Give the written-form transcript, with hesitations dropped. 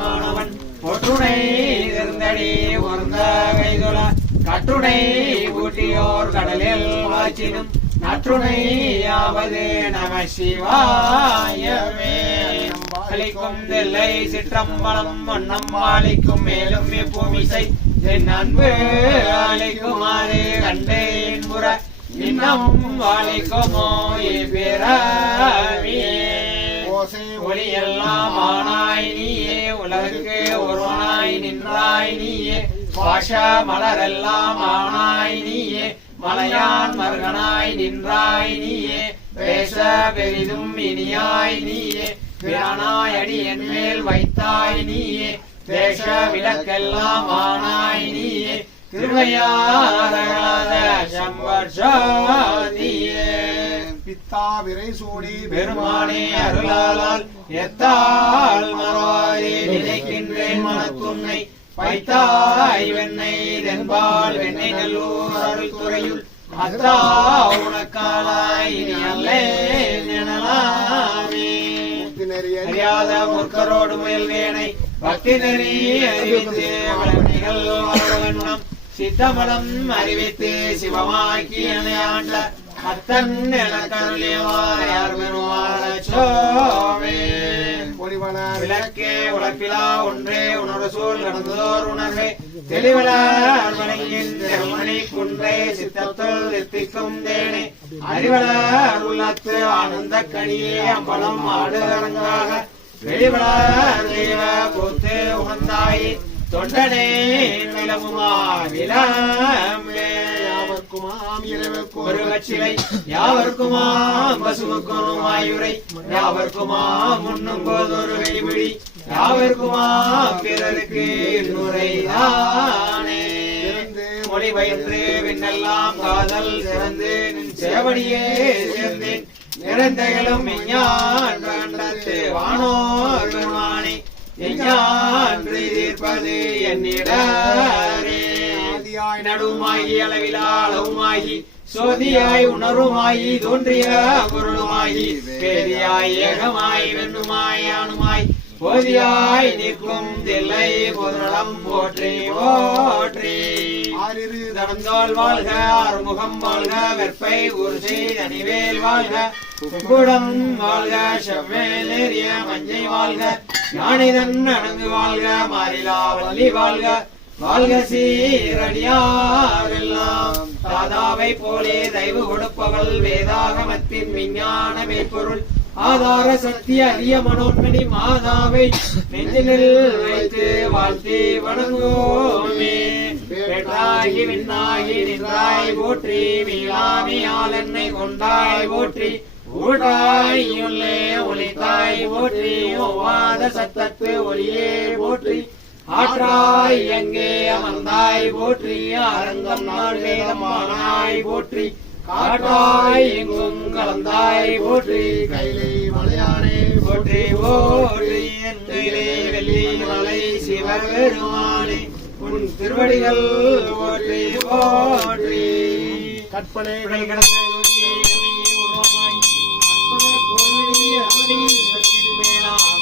மாணவன் ஒற்றுணை இருந்தடி ஒருந்த கைதொழ கட்டுணை ஊட்டியோர் கடலில் வாச்சினும் நற்றுணையாவது நம சிவாயவே. அளிக்கும் நெல்லை சிற்றம்பலம் வண்ணம் அளிக்கும் மேலும் பூமிசை என் அன்பு அளிக்குமாறு கண்டேன் புற இன்னும் அளிக்குமோ பிறவியே. ஒளியெல்லாம் ஆனாய் நீயே உலகுக்கு ஒருவனாய் நின்றாய் நீயே. பாஷ மலரெல்லாம் ஆனாய் நீயே மலையான் மருகனாய் நின்றாய் நீயே. பேச பெரிதும் இனியாய் நீயே பிரானாய் அடி என் மேல் வைத்தாய் நீயே. தேச விளக்கெல்லாம் ஆனாய் நீயே திருவையாரகாத சம்பர்ஷாதியே. பித்தாவிரை சூடி பெருமானே அருளால் எத்தால் மறவாதே நினைக்கின்றேன் மனத்துன்னை. பைத்தாய் வெண்ணை தென்பால் வெண்ணை நல்லூர் அருள் துறையுள் அத்தா உனக்காலாய் இனி அல்லே எனலாமே. அறியாத முற்கரோடு முயல் வேணை பக்தி நெறி அறிவித்து வளவணிகள் வளவண்ணம் சித்தமலம் அறிவித்து சிவமாக்கி ஆண்ட அத்தன் எனக்கருளியவார் யார் பெறுவாரே. விளக்கே உழப்பிலா ஒன்றே உணர்வு சூழ் கடந்ததோர் உணர்வே தெளிவளார் மணி குன்றே சித்தத்துள் எத்திக்கும் தேனே. அறிவளார் உள்ளத்து ஆனந்த கனியே அம்பலம் ஆடு அரங்காக வெளிவளார் தெய்வ கூத்து உகந்தாய் தொண்டனே நிலமுமா நிலமே. ஒரு கச்சிலை யாவர்க்குமாம் பசுவுக்கும் ஆயுரை யாவர்க்குமாம் முன்னும் போதொரு வெளிவிழி யாவர்க்குமாம் பிறருக்கு நுரைதானே. மொழி வயிற்று விண்ணெல்லாம் காதல் சிறந்து நின் சேவடியே சேர்ந்தேன் நிறந்தைகளும் மெஞ்ஞான் கண்டத்து வானோர் பெருமானே எஞ்ஞான் தீர்ப்பது என்னிடரே. நடுவுமாகி அளவிலா அளவுமாகி சோதியாய் உணர்வுமாயி தோன்றிய பொருளுமாகி பேதியாய் ஏகமாய் வெண்ணுமாய் ஆணுமாய் போதியாய் நிற்கும் தில்லை பொதுநலம் போற்றி போற்றி. தடந்தோல் வாழ்க அறுமுகம் வாழ்க வெற்பை உருசை தனிவேல் வாழ்க குக்குடம் வாழ்க செவ்வேல் ஏறிய மஞ்சை வாழ்க ஞானிதன் அணங்கு வாழ்க மாறிலா வள்ளி வாழ்க வாழ்க சீரடியாரெல்லாம். தாதாவை போலே தயவு கொடுப்பவள் வேதாகமத்தின் விஞ்ஞான மெய்ப்பொருள் ஆதார சக்தி அரிய மனோன்மணி மாதாவை நெஞ்சினில் வைத்து வாழ்த்தி வணங்குவோமே. பெற்றாகி விண்ணாகி நின்றாய் போற்றி மீளாமியால் என்னை கொண்டாய் போற்றி. ஊட்டாய் உள்ளே ஒளித்தாய் போற்றி ஒவ்வாத சத்தத்து ஒளியே போற்றி. ஆற்றாய் எங்கே அமர்ந்தாய் போற்றி அரங்கம் நாள் வேதமானாய் போற்றி. காட்டாய் எங்கும் கலந்தாய் போற்றி கைலை மலையானே போற்றி போற்றி. என் கையிலே வெள்ளி மலை சிவபெருமானே உன் திருவடிகள் போற்றி போற்றி. கற்பனை கடந்த மேலாம்